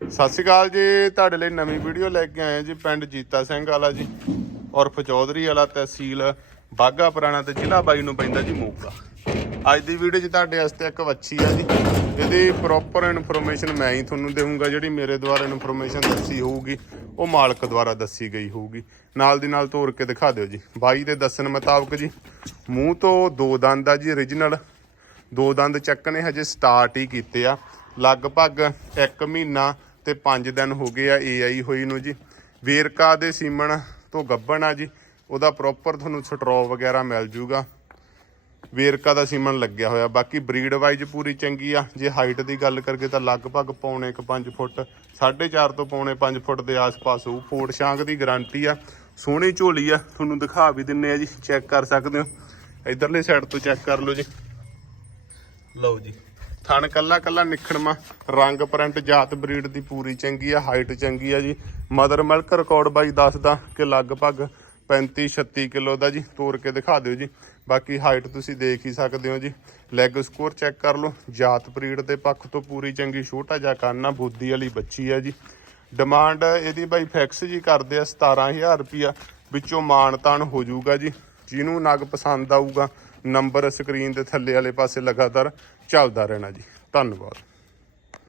ਸਤਿ ਸ਼੍ਰੀ ਅਕਾਲ ਜੀ, ਤੁਹਾਡੇ ਲਈ ਨਵੀਂ ਵੀਡੀਓ ਲੈ ਕੇ ਆਏ ਜੀ, ਪਿੰਡ ਜੀਤਾ ਸਿੰਘ ਵਾਲਾ ਜੀ ਔਰ ਚੌਧਰੀ ਵਾਲਾ ਤਹਿਸੀਲ ਬਾਗਾ ਪੁਰਾਣਾ ਤੇ ਜ਼ਿਲ੍ਹਾ ਬਾਈ ਨੂੰ ਪੈਂਦਾ ਜੀ ਮੋਗਾ। ਅੱਜ ਦੀ ਵੀਡੀਓ 'ਚ ਤੁਹਾਡੇ ਵਾਸਤੇ ਇੱਕ ਵੱਛੀ ਆ ਜੀ, ਇਹਦੀ ਪ੍ਰੋਪਰ ਇਨਫੋਰਮੇਸ਼ਨ ਮੈਂ ਹੀ ਤੁਹਾਨੂੰ ਦੇਵਾਂਗਾ, ਜਿਹੜੀ ਮੇਰੇ ਦੁਆਰਾ ਇਨਫੋਰਮੇਸ਼ਨ ਦੱਸੀ ਹੋਊਗੀ, ਉਹ ਮਾਲਕ ਦੁਆਰਾ ਦੱਸੀ ਗਈ ਹੋਊਗੀ। ਨਾਲ ਦੀ ਨਾਲ ਤੋੜ ਕੇ ਦਿਖਾ ਦਿਓ ਜੀ। ਬਾਈ ਦੇ ਦੱਸਣ ਮੁਤਾਬਕ ਜੀ, ਮੂੰਹ ਤੋਂ ਦੋ ਦੰਦ ਆ ਜੀ origignal ਦੋ ਦੰਦ ਚੱਕਣੇ ਹਜੇ ਸਟਾਰਟ ਹੀ ਕੀਤੇ ਆ। ਲਗਭਗ 1 ਮਹੀਨਾ ਤੇ 5 ਦਿਨ ਹੋ ਗਏ ਆ ਏਆਈ ਹੋਈ ਨੂੰ ਜੀ। ਵੇਰਕਾ ਦੇ ਸੀਮਣ ਤੋਂ ਗੱਬਣ ਆ ਜੀ। ਉਹਦਾ ਪ੍ਰੋਪਰ ਤੁਹਾਨੂੰ ਸਟਰੋ ਵਗੈਰਾ ਮਿਲ ਜੂਗਾ। ਵੇਰਕਾ ਦਾ ਸੀਮਨ ਲੱਗਿਆ ਹੋਇਆ। ਬਾਕੀ ਬਰੀਡ ਵਾਈਜ਼ ਪੂਰੀ ਚੰਗੀ ਆ। ਜੇ ਹਾਈਟ ਦੀ ਗੱਲ ਕਰਕੇ ਤਾਂ ਲਗਭਗ ਪੌਣੇ 1 ਫੁੱਟ 4.5 ਤੋਂ ਪੌਣੇ 5 ਫੁੱਟ ਦੇ ਆਸ-ਪਾਸ ਹੋਊ। ਫੋਟ ਸ਼ਾਂਕ ਦੀ ਗਾਰੰਟੀ ਆ। ਸੋਹਣੀ ਝੋਲੀ ਆ। ਤੁਹਾਨੂੰ ਦਿਖਾ ਵੀ ਦਿੰਨੇ ਆ ਜੀ। ਚੈੱਕ ਕਰ ਸਕਦੇ ਹੋ। ਇਧਰਲੇ ਸਾਈਡ ਤੋਂ ਚੈੱਕ ਕਰ ਲਓ ਜੀ। ਲਓ ਜੀ। ਥਣ ਕੱਲਾ ਕੱਲਾ ਨਿਖੜਮਾ ਰੰਗ ਪ੍ਰਿੰਟ ਜਾਤ ਬਰੀਡ ਦੀ ਪੂਰੀ ਚੰਗੀ ਆ ਹਾਈਟ ਚੰਗੀ ਆ ਜੀ। ਮਦਰ ਮਿਲਕ ਰਿਕਾਰਡ ਬਾਈ ਦੱਸਦਾ ਕਿ ਲਗਭਗ 35 36 ਕਿਲੋ ਦਾ ਜੀ। ਤੋੜ ਕੇ ਦਿਖਾ ਦਿਓ ਜੀ। ਬਾਕੀ ਹਾਈਟ ਤੁਸੀਂ ਦੇਖ ਹੀ ਸਕਦੇ ਹੋ ਜੀ। ਲੈਗ ਸਕੋਰ ਚੈੱਕ ਕਰ ਲਓ। ਜਾਤ ਬਰੀਡ ਦੇ ਪੱਖ ਤੋਂ ਪੂਰੀ ਚੰਗੀ ਛੋਟਾ ਜਿਹਾ ਕੰਨ ਆ ਬੁੱਧੀ ਵਾਲੀ ਬੱਚੀ ਆ ਜੀ। ਡਿਮਾਂਡ ਇਹਦੀ ਬਾਈ ਫਿਕਸ ਜੀ ਕਰਦੇ ਆ 17000 ਰੁਪਿਆ ਵਿੱਚੋਂ ਮਾਣ ਤਾਣ ਹੋ ਜਾਊਗਾ ਜੀ। ਜਿਹਨੂੰ ਨਗ ਪਸੰਦ ਆਊਗਾ ਨੰਬਰ ਸਕਰੀਨ ਦੇ ਥੱਲੇ ਵਾਲੇ ਪਾਸੇ ਲਗਾਤਾਰ ਚੱਲਦਾ ਰਹਿਣਾ ਜੀ। ਧੰਨਵਾਦ।